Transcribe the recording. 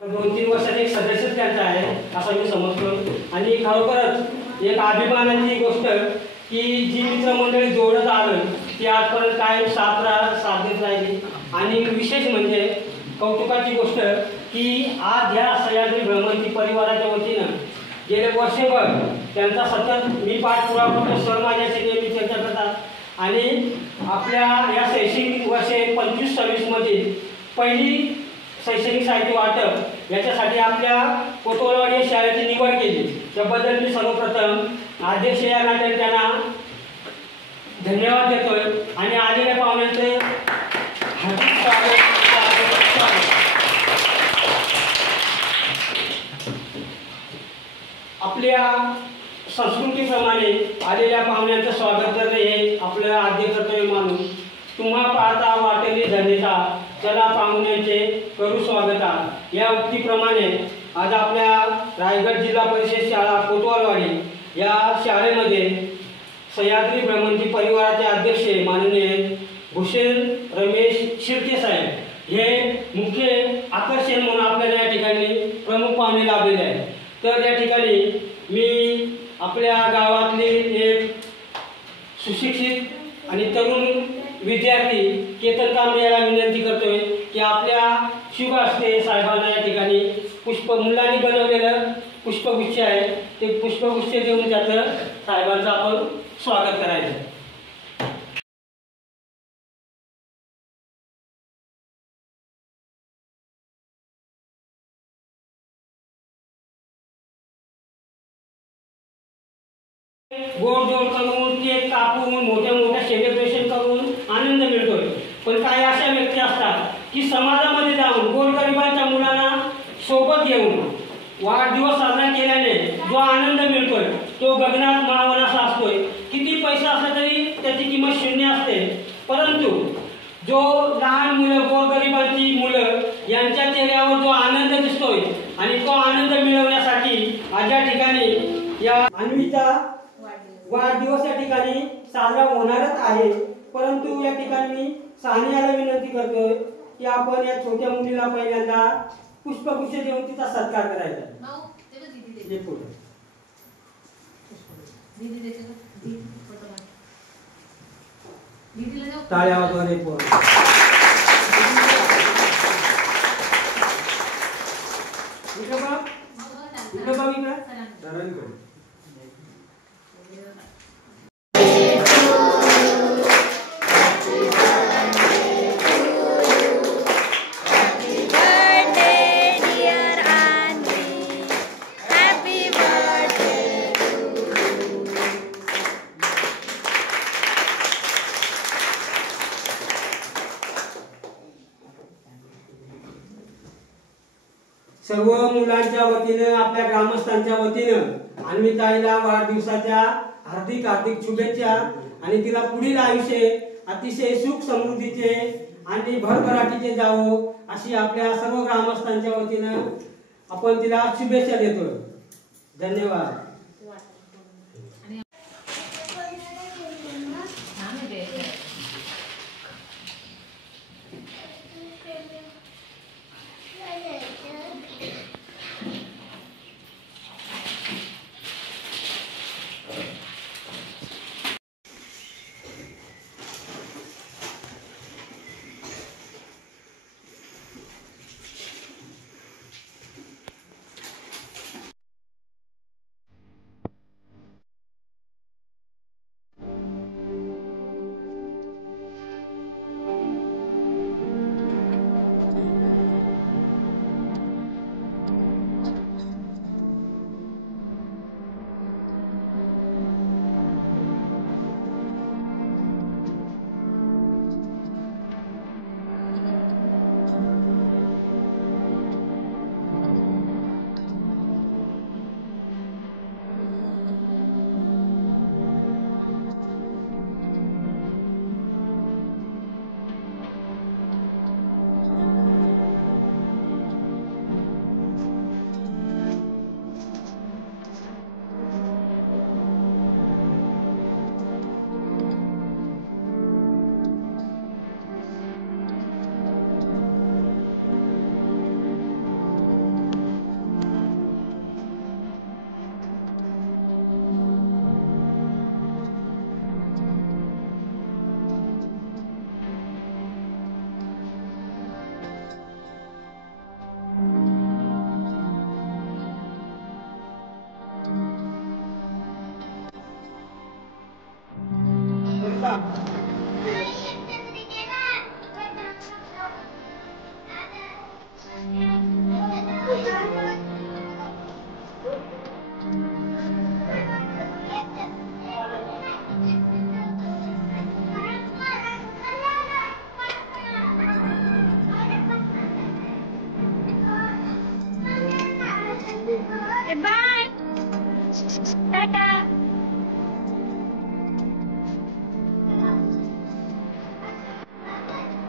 2-3 वर्षात एक सदस्यच त्यांचा आहे असं मी समजतो आणि खरोखरच एक अभिमानाची गोष्ट की जी मित्रमंडळी जोडत आलं ती आजपर्यंत कायम साथ देत राहिली आणि विशेष म्हणजे कौतुकाची गोष्ट की आज ह्या सह्याद्री भ्रमंती परिवाराच्या वतीनं गेले वर्षभर त्यांचा सतत मी पाठपुरावा सर माझ्याशी नेहमी चर्चा करतात आणि आपल्या या शैक्षणिक वर्षे 25-26 मधील पहिली शैक्षणिक साहित्य वाटप याच्यासाठी आपल्या कोतवालवाडी शाळेची निवड केली त्याबद्दल मी सर्वप्रथम अध्यक्ष या नात्याने त्यांना धन्यवाद देतोय आणि आलेल्या पाहुण्यांचे हार्दिक स्वागत। आपल्या संस्कृतीप्रमाणे आलेल्या पाहुण्यांचं स्वागत करणे हे आपलं आद्य कर्तव्य मानून तुम्हा पाहता वाटेली धन्यता चला पाहुण्यांचे करू स्वागता या उक्तीप्रमाणे आज आपल्या रायगड जिल्हा परिषद शाळा कोतवालवाडी या शाळेमध्ये सह्याद्री भ्रमंती परिवाराचे अध्यक्ष माननीय भूषण रमेश शिर्के साहेब हे मुख्य आकर्षण म्हणून आपल्याला या ठिकाणी प्रमुख पाहुणे लाभलेले आहेत। तर या ठिकाणी मी आपल्या गावातले एक सुशिक्षित आणि तरुण विद्यार्थी केतन कांबळे याला विनंती करतोय की आपल्या शुभ हस्ते साहेबांना या ठिकाणी मुलांनी बनवलेलं पुष्पगुच्छ आहे ते पुष्पगुच्छ देऊन त्याचं साहेबांचं आपण स्वागत करायचं। गोड करून केक कापून मोठ्या सेलिब्रेशन करून आनंद मिळतोय पण काही अशा व्यक्ती असतात की समाजामध्ये जाऊन गोरगरिबांच्या मुलांना सोबत घेऊन वाढदिवस साजरा केल्याने जो आनंद मिळतोय तो गगनात मावनासा असतोय। किती पैसा असला तरी त्याची किंमत शून्य असते परंतु जो लहान मुलं गोरगरिबांची मुलं यांच्या चेहऱ्यावर जो आनंद दिसतोय आणि तो आनंद मिळवण्यासाठी आज या ठिकाणी या अन्वीचा वाढदिवस या ठिकाणी साजरा होणारच आहे परंतु या ठिकाणी मी सानियाला विनंती करतोय की आपण या छोट्या मुलीला पहिल्यांदा पुष्पगुच्छ देऊन तिचा सत्कार करायचा। टाळ्या वगैरे सर्व मुलांच्या वतीनं आपल्या ग्रामस्थांच्या वतीनं अन्विताईला वाढदिवसाच्या हार्दिक शुभेच्छा आणि तिला पुढील आयुष्य अतिशय सुख समृद्धीचे आणि भरभराटीचे जावो अशी आपल्या सर्व ग्रामस्थांच्या वतीनं आपण तिला शुभेच्छा देतोय। धन्यवाद।